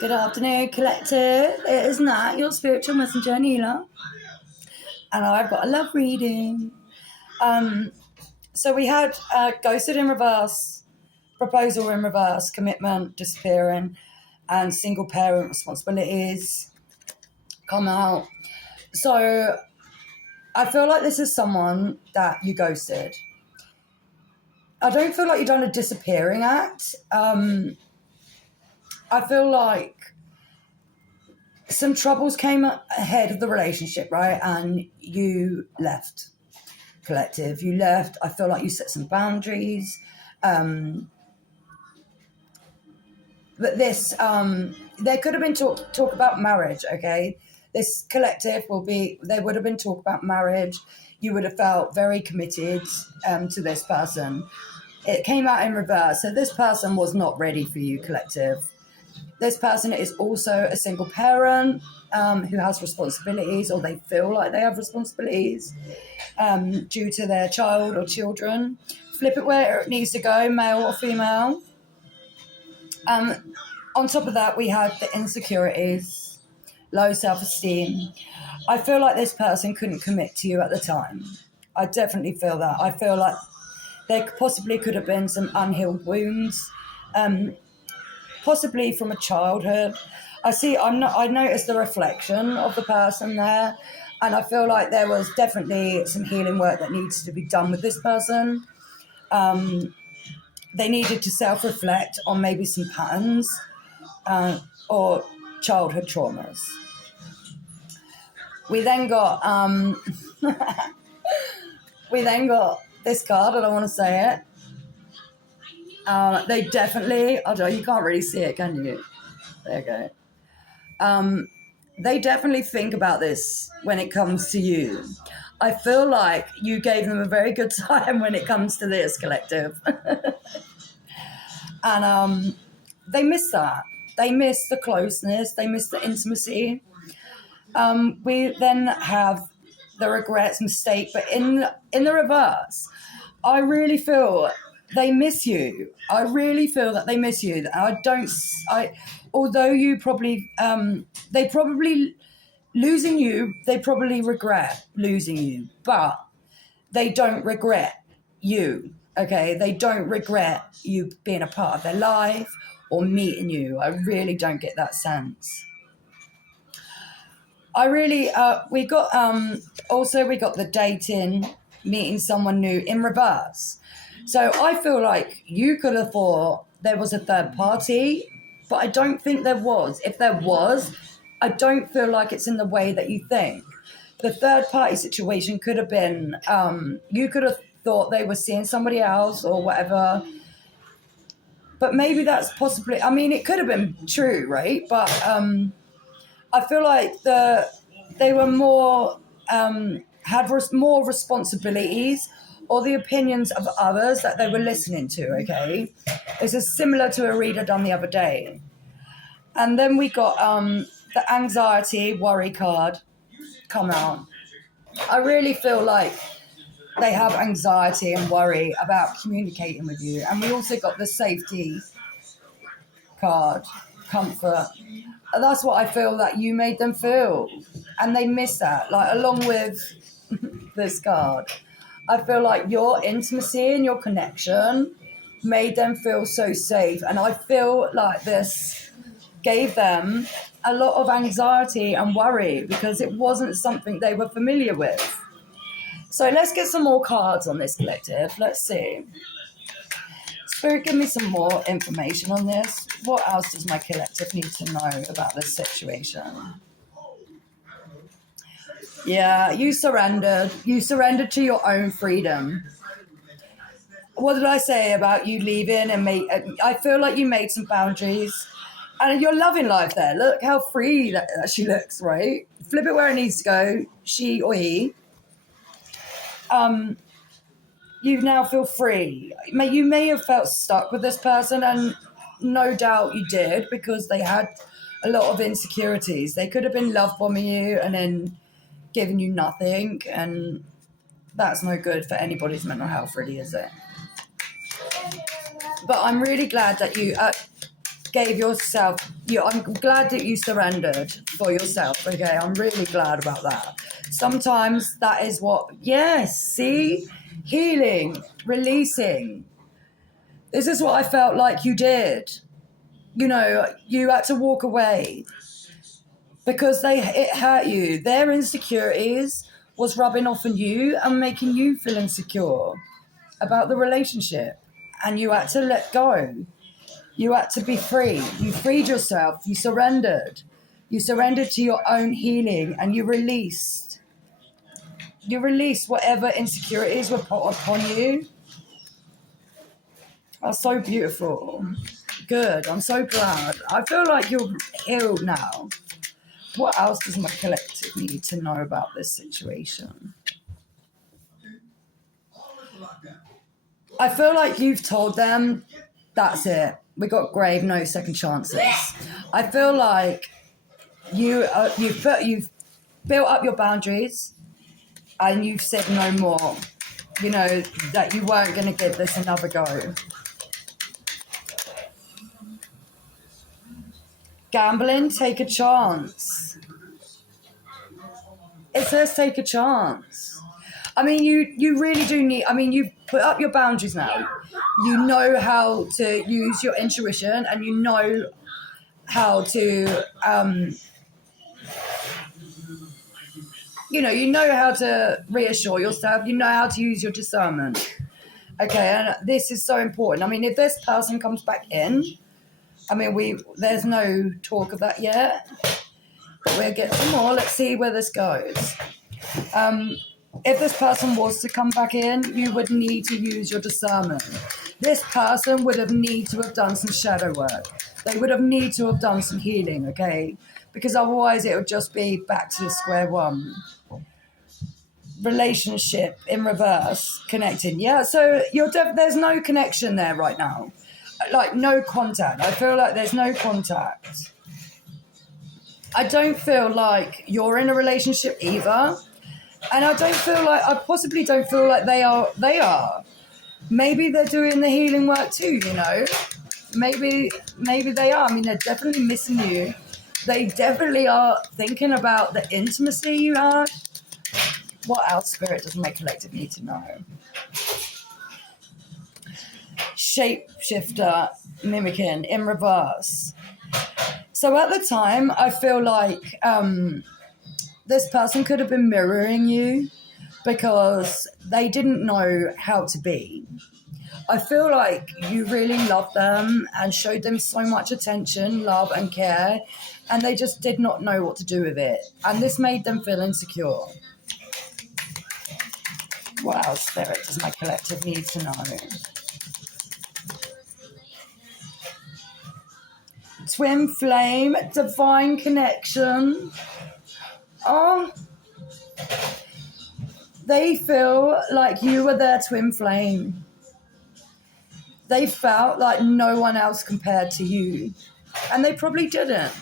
Good afternoon, collective. It is Nat, your spiritual messenger, Neela, and I've got a love reading. So we had ghosted in reverse, proposal in reverse, commitment disappearing, and single parent responsibilities come out. So I feel like this is someone that you ghosted. I don't feel like you've done a disappearing act. I feel like some troubles came ahead of the relationship, right? And you left, collective. You left. I feel like you set some boundaries. But this, there could have been talk about marriage, okay? This collective there would have been talk about marriage. You would have felt very committed to this person. It came out in reverse. So this person was not ready for you, collective. This person is also a single parent who has responsibilities, or they feel like they have responsibilities due to their child or children. Flip it where it needs to go, male or female. On top of that, we had the insecurities, low self-esteem. I feel like this person couldn't commit to you at the time. I definitely feel that. I feel like there possibly could have been some unhealed wounds, possibly from a childhood. I noticed the reflection of the person there, and I feel like there was definitely some healing work that needs to be done with this person. They needed to self-reflect on maybe some patterns or childhood traumas. We then got this card. I don't want to say it. They definitely, you can't really see it, can you? There you go. They definitely think about this when it comes to you. I feel like you gave them a very good time when it comes to this, collective. And they miss that. They miss the closeness. They miss the intimacy. We then have the regrets, mistake, but in the reverse, I really feel they miss you. I really feel that they miss you. Although you probably, they probably regret losing you, but they don't regret you, okay? They don't regret you being a part of their life or meeting you. I really don't get that sense. We got the dating, meeting someone new in reverse. So I feel like you could have thought there was a third party, but I don't think there was. If there was, I don't feel like it's in the way that you think. The third party situation could have been, you could have thought they were seeing somebody else or whatever. But maybe that's possibly, it could have been true, right? But I feel like they were more, had more responsibilities, or the opinions of others that they were listening to, okay? This is similar to a reader done the other day. And then we got the anxiety, worry card come out. I really feel like they have anxiety and worry about communicating with you. And we also got the safety card, comfort. That's what I feel that you made them feel. And they miss that, like along with this card. I feel like your intimacy and your connection made them feel so safe. And I feel like this gave them a lot of anxiety and worry because it wasn't something they were familiar with. So let's get some more cards on this, collective. Let's see. Spirit, give me some more information on this. What else does my collective need to know about this situation? Yeah, you surrendered. You surrendered to your own freedom. What did I say about you leaving? I feel like you made some boundaries. And you're loving life there. Look how free that she looks, right? Flip it where it needs to go, she or he. You now feel free. You may have felt stuck with this person, and no doubt you did, because they had a lot of insecurities. They could have been love bombing you and then giving you nothing, and that's no good for anybody's mental health, really, is it? But I'm really glad that you gave yourself, I'm glad that you surrendered for yourself. Okay, I'm really glad about that. Sometimes that is what, yes, see, healing, releasing. This is what I felt like you did. You know, you had to walk away because it hurt you. Their insecurities was rubbing off on you and making you feel insecure about the relationship, and you had to let go. You had to be free. You freed yourself. You surrendered. You surrendered to your own healing, and you released. You released whatever insecurities were put upon you. That's so beautiful. Good. I'm so glad. I feel like you're healed now. What else does my collective need to know about this situation? I feel like you've told them, that's it. We got grave, no second chances. I feel like you've built up your boundaries and you've said no more. You know, that you weren't going to give this another go. Gambling, take a chance. It says take a chance. I mean, you really do need, I mean, you've put up your boundaries now. You know how to use your intuition, and you know how to, you know how to reassure yourself. You know how to use your discernment. Okay, and this is so important. I mean, if this person comes back in, I mean, there's no talk of that yet. But we'll get some more. Let's see where this goes. If this person was to come back in, you would need to use your discernment. This person would have need to have done some shadow work. They would have need to have done some healing, okay? Because otherwise it would just be back to square one. Relationship in reverse, connecting. Yeah, so there's no connection there right now. Like, no contact. I feel like there's no contact. I don't feel like you're in a relationship either. And I possibly don't feel like they are. Maybe they're doing the healing work too, you know. Maybe they are. I mean, they're definitely missing you. They definitely are thinking about the intimacy you had. What else, Spirit, does my collective need to know? Shapeshifter, mimicking, in reverse. So at the time, I feel like this person could have been mirroring you because they didn't know how to be. I feel like you really loved them and showed them so much attention, love and care, and they just did not know what to do with it. And this made them feel insecure. What else, Spirit, does my collective need to know? Twin flame, divine connection. Oh, they feel like you were their twin flame. They felt like no one else compared to you. And they probably didn't.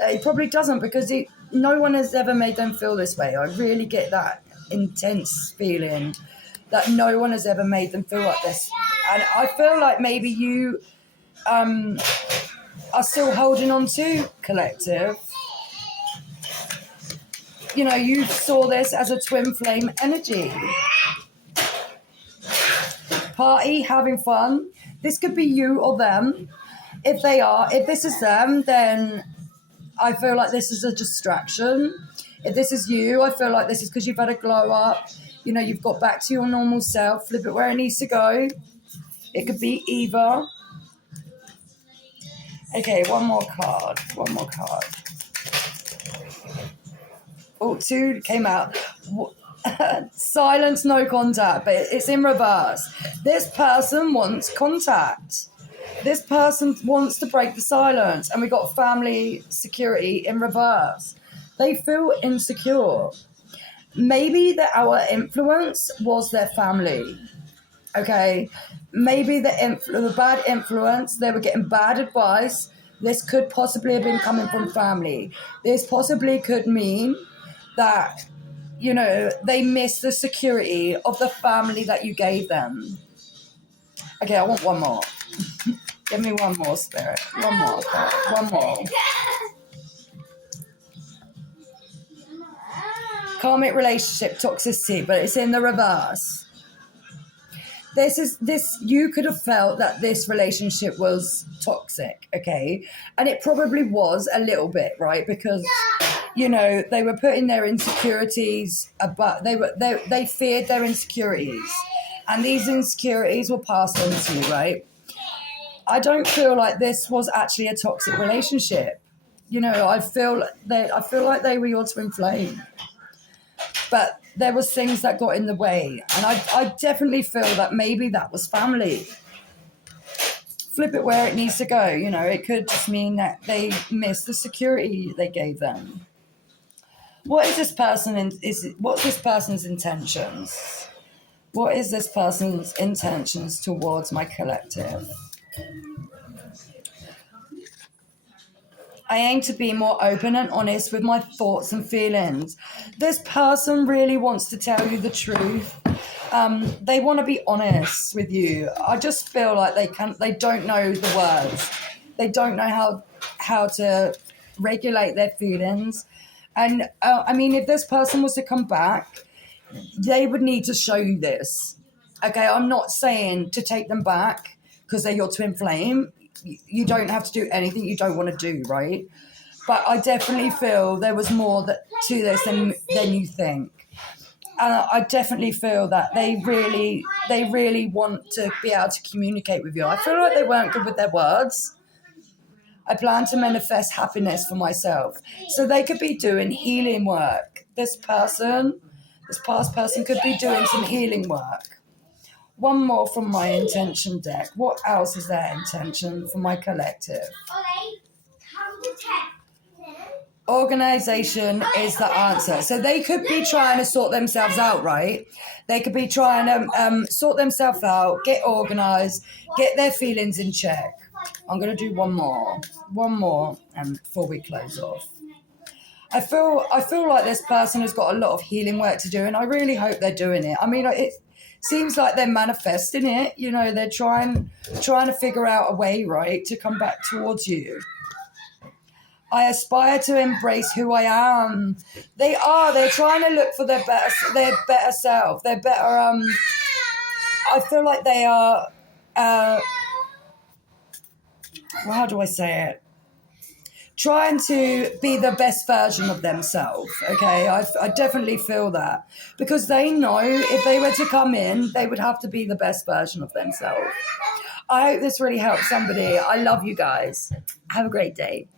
It probably doesn't, because no one has ever made them feel this way. I really get that intense feeling that no one has ever made them feel like this. And I feel like maybe you are still holding on to, collective. You know, you saw this as a twin flame energy. Party, having fun. This could be you or them. If this is them, then I feel like this is a distraction. If this is you, I feel like this is because you've had a glow up. You know, you've got back to your normal self. Flip it where it needs to go. It could be either. Okay, one more card. Oh, 2 came out. Silence, no contact, but it's in reverse. This person wants contact. This person wants to break the silence. And we got family security in reverse. They feel insecure. Maybe our influence was their family. Okay? Maybe the bad influence, they were getting bad advice. This could possibly have been coming from family. This possibly could mean that, you know, they miss the security of the family that you gave them. Okay, I want one more. Give me one more, Spirit. One more, Spirit. One more. Karmic relationship, toxicity, but it's in the reverse. This you could have felt that this relationship was toxic, okay? And it probably was a little bit, right? Because they were putting their insecurities above, they feared their insecurities. And these insecurities were passed on to you, right? I don't feel like this was actually a toxic relationship. I feel like they were your twin flame. But there was things that got in the way. And I definitely feel that maybe that was family. Flip it where it needs to go. It could just mean that they missed the security they gave them. What's this person's intentions? What is this person's intentions towards my collective? I aim to be more open and honest with my thoughts and feelings. This person really wants to tell you the truth. They want to be honest with you. I just feel like they don't know the words. They don't know how to regulate their feelings. And if this person was to come back, they would need to show you this. Okay, I'm not saying to take them back because they're your twin flame. You don't have to do anything you don't want to do, right? But I definitely feel there was more to this than you think. And I definitely feel that they really want to be able to communicate with you. I feel like they weren't good with their words. I plan to manifest happiness for myself. So they could be doing healing work. This past person could be doing some healing work. One more from my intention deck. What else is their intention for my collective? Organization is the answer. So they could be trying to sort themselves out, right? They could be trying to sort themselves out, get organized, get their feelings in check. I'm going to do one more before we close off. I feel like this person has got a lot of healing work to do, and I really hope they're doing it. It seems like they're manifesting it. They're trying to figure out a way, right, to come back towards you. I aspire to embrace who I am. They're trying to look for their better self. Their better, I feel like they are, how do I say it? Trying to be the best version of themselves, okay? I definitely feel that. Because they know if they were to come in, they would have to be the best version of themselves. I hope this really helps somebody. I love you guys. Have a great day.